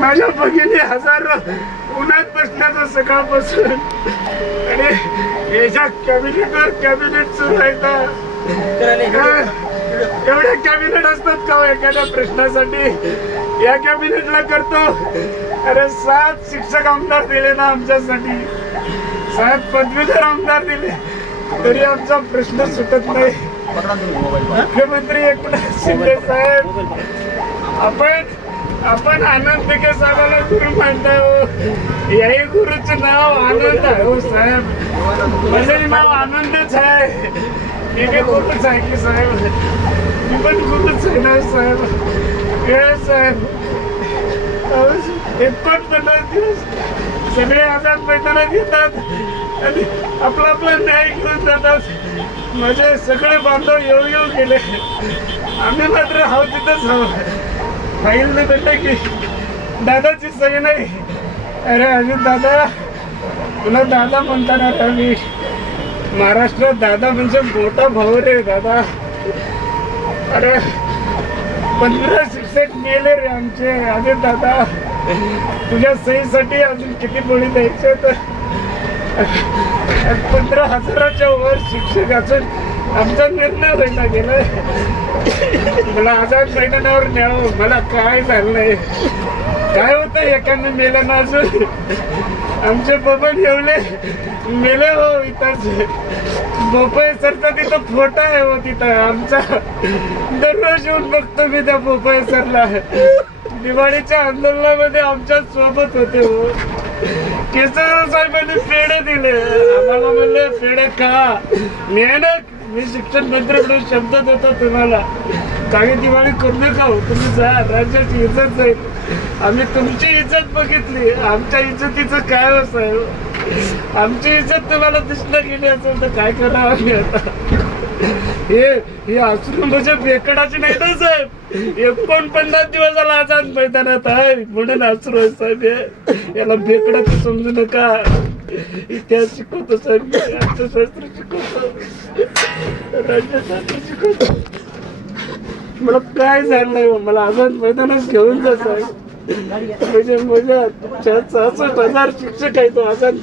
माझ्या भगिनी हजार उन्हात बसण्याचं सकाळपासून. आणि याच्या कॅबिनेटवर कॅबिनेट सुरू आहे एवढ्या कॅबिनेट असतात का हो एखाद्या प्रश्नासाठी? या कॅबिनेटला करतो. अरे सात शिक्षक आमदार दिले ना आमच्यासाठी. सात पदवीधर आमदार दिले. तरी आमचा प्रश्न सुटत नाही. मुख्यमंत्री एकनाथ शिंदे साहेब आपण आपण आनंद दिगे साहेबाला गुरु मानताय हो. याही गुरुचं नाव आनंद आहे हो साहेब. माझं नाव आनंदच आहे. मी बी गुरुच आहे की साहेब. मी पण गुरुच आहे ना साहेब. हे साहेब. एकोणपन्नास दिवस सगळे आजाद मैदाना घेतात आणि आपला आपला न्याय घेऊन जातात. माझे सगळे बांधव येऊ येऊ गेले. आम्ही मात्र हाव तिथंच हवं फाईल न भेटलं की. दादाची सही नाही. अरे अजित दादा तुला दादा म्हणताना मी महाराष्ट्रात दादा म्हणजे मोठा भाऊ रे दादा. अरे पंधरा शिक्षक गेले रे आमचे. अजित दादा तुझ्या सहीसाठी अजून किती बळी द्यायचे? तर पंधरा हजाराच्या वर शिक्षक असून आमचा निर्णय व्हायला गेलाय. मला आझाद मैदानावर न्यावं मला काय झालंय काय होतं एकानं मेलं ना अजून? आमचे बबन येवले मेले हो इथंच. बोपय सरचा तिथं फोटो आहे हो तिथं. आमचा दररोज येऊन बघतो मी त्या बोपय सरला. दिवाळीच्या आंदोलनामध्ये आमच्यासोबत होते हो. केसर साहेबांनी पेढे दिले. आम्हाला म्हणले पेढे खा. मेहनत मी शिक्षण मंत्र्याकडून शब्द देतो तुम्हाला. काही दिवाळी करू नका हो तुम्ही जा राज्याची इज्जत जाईल. आम्ही तुमची इज्जत बघितली. आमच्या इज्जतीचं काय हो साहेब? आमची इज्जत तुम्हाला दिसलं गेली असेल तर काय करावं आम्ही आता? हे हे अश्रू म्हणजे बेकडाचे नाही ना साहेब. एकोणपन्नास दिवस झाला आझाद मैदानात आहे. म्हणून अश्रू आहे साहेब हे. याला बेकडाचं समजू नका. इतिहास शिकवतो साहेब. अर्थशास्त्र शिकवतो. राज्यशास्त्र शिकवतो. मला काय झालं हो? मला आझाद मैदानात घेऊन जा साहेब. म्हणजे माझ्या सहासष्ट हजार शिक्षक आहे तो हो, आझाद